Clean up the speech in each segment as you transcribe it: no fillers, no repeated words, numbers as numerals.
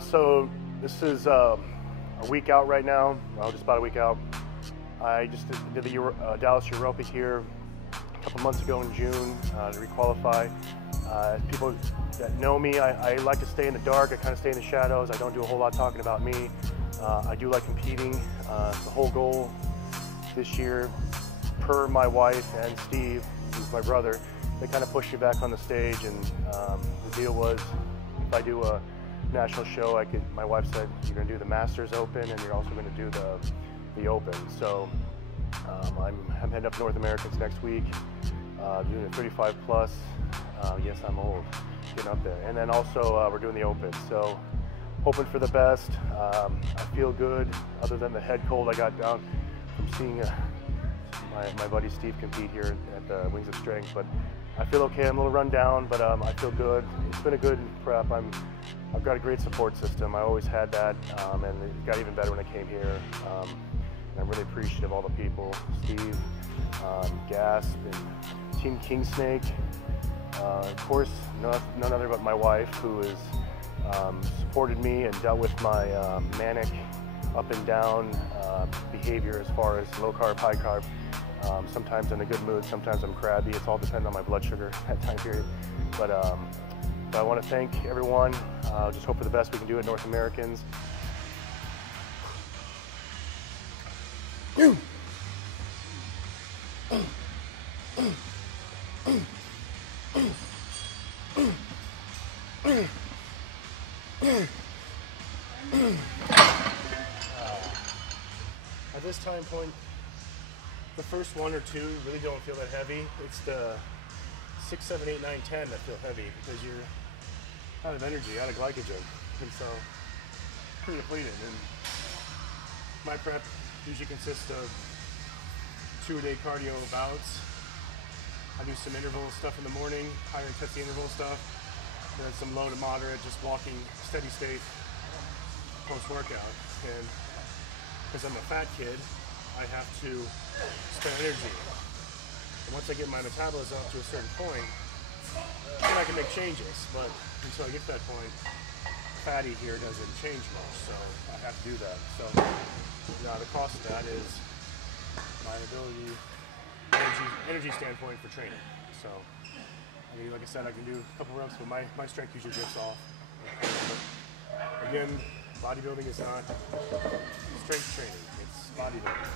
So this is a week out right now, well, just about a week out. I just did the Dallas Europa here a couple months ago in June to requalify. People that know me, I like to stay in the dark. I kind of stay in the shadows. I don't do a whole lot talking about me. I do like competing. The whole goal this year, per my wife and Steve, who's my brother, they kind of pushed me back on the stage, and the deal was if I do a national show, my wife said, you're going to do the Masters Open and you're also going to do the Open. So I'm heading up North Americans next week, doing a 35 plus. Yes, I'm old, getting up there. And then also we're doing the Open. So hoping for the best. I feel good, other than the head cold I got down from seeing my buddy Steve compete here at the Wings of Strength. But I feel okay. I'm a little run down, but I feel good. It's been a good prep. I've got a great support system. I always had that, and it got even better when I came here. And I'm really appreciative of all the people, Steve, Gasp, and Team Kingsnake. Of course, none other but my wife, who has supported me and dealt with my manic up and down behavior as far as low carb, high carb. Sometimes I'm in a good mood, sometimes I'm crabby. It's all dependent on my blood sugar that time period. But I want to thank everyone. Just hope for the best we can do at North Americans. At this time point, the first one or two really don't feel that heavy. It's the 6, 7, 8, 9, 10 that feel heavy because you're out of energy, out of glycogen, and so pretty depleted. And my prep usually consists of 2-a-day cardio bouts. I do some interval stuff in the morning, higher intensity interval stuff, and then some low to moderate, just walking steady state post-workout. And because I'm a fat kid, I have to spend energy. And once I get my metabolism up to a certain point, then I can make changes. But until I get to that point, fatty here doesn't change much, so I have to do that. So now the cost of that is my ability, energy standpoint for training. So I mean, like I said, I can do a couple reps, but my strength usually dips off. Again, bodybuilding is not strength training, it's bodybuilding.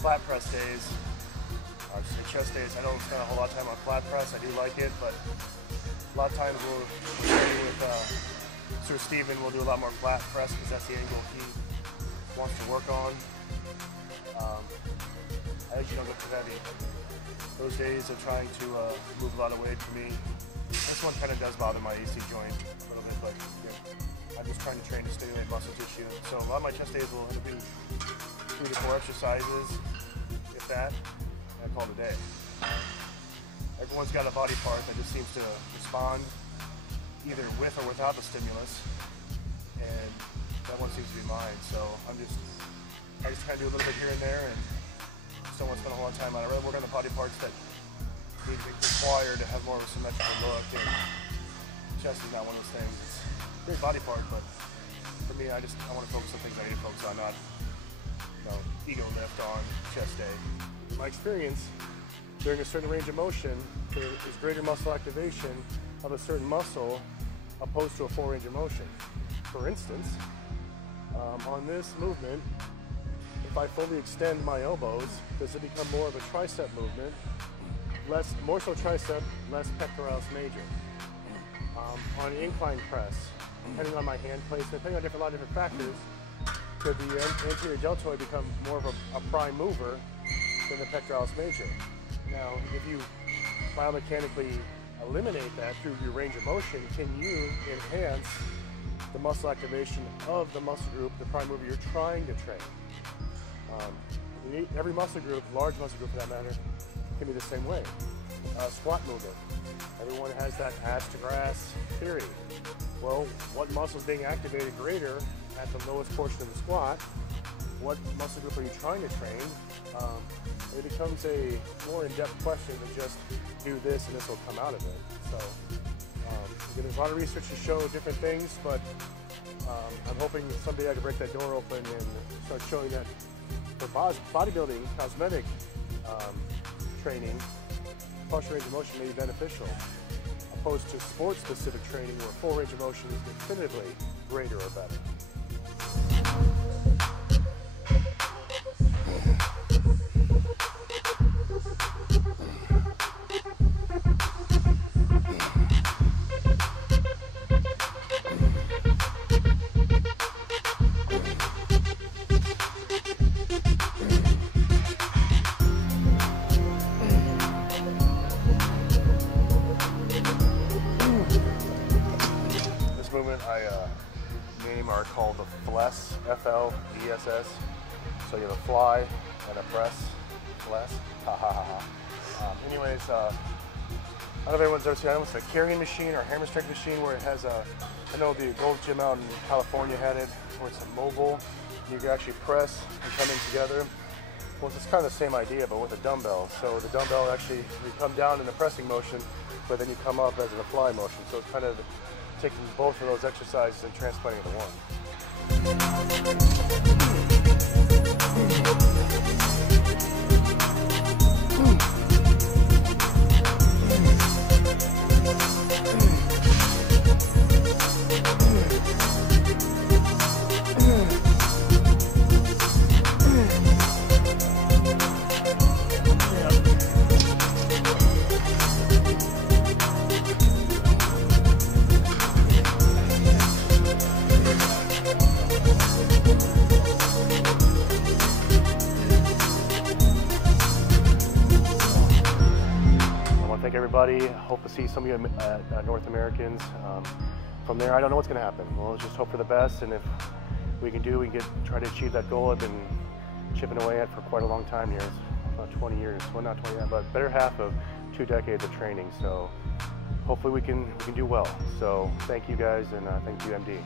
Flat press days, obviously chest days, I don't spend a whole lot of time on flat press. I do like it, but a lot of times we'll train with Sir Steven. We'll do a lot more flat press because that's the angle he wants to work on. I usually don't go too heavy. Those days of trying to move a lot of weight for me, this one kind of does bother my AC joint a little bit, but yeah, I'm just trying to train to stimulate muscle tissue. So a lot of my chest days will do 3 to 4 exercises, if that, and I call it a day. Everyone's got a body part that just seems to respond either with or without the stimulus, and that one seems to be mine. So I just kind of do a little bit here and there, and just don't want to spend a whole lot of time on it. I really work on the body parts that need to be required to have more of a symmetrical look, and chest is not one of those things. It's a great body part, but for me, I want to focus on things I need to focus on, not ego lift on chest day. In my experience, during a certain range of motion, there is greater muscle activation of a certain muscle opposed to a full range of motion. For instance, on this movement, if I fully extend my elbows, does it become more of a tricep movement? More so tricep, less pectoralis major. On an incline press, depending on my hand placement, depending on a lot of different factors, could the anterior deltoid become more of a prime mover than the pectoralis major? Now, if you biomechanically eliminate that through your range of motion, can you enhance the muscle activation of the muscle group, the prime mover you're trying to train? Every muscle group, large muscle group for that matter, can be the same way. Squat movement. Everyone has that ass to grass theory. Well, what muscle is being activated greater at the lowest portion of the squat? What muscle group are you trying to train? It becomes a more in-depth question than just do this and this will come out of it. So again, there's a lot of research to show different things, but I'm hoping someday I can break that door open and start showing that for bodybuilding, cosmetic training, partial range of motion may be beneficial, opposed to sports-specific training where full range of motion is definitively greater or better. Movement I name are called the FLESS, F-L-E-S-S. So you have a fly and a press, FLESS, ha ha ha ha. Anyways, I don't know if anyone's ever seen it. It's a carrying machine or a hammer strength machine where it has a, I know the Gold Gym out in California had it, where it's a mobile, you can actually press and come in together. Well, it's kind of the same idea, but with a dumbbell. So the dumbbell actually, you come down in the pressing motion, but then you come up as in a fly motion. So it's kind of taking both of those exercises and transplanting into one. Thank everybody. Hope to see some of you at North Americans. From there, I don't know what's going to happen. We'll just hope for the best, and if we can try to achieve that goal I've been chipping away at for quite a long time here. It's about 20 years. Well, not 20, but better half of 2 decades of training. So hopefully we can do well. So thank you guys, and thank you, MD.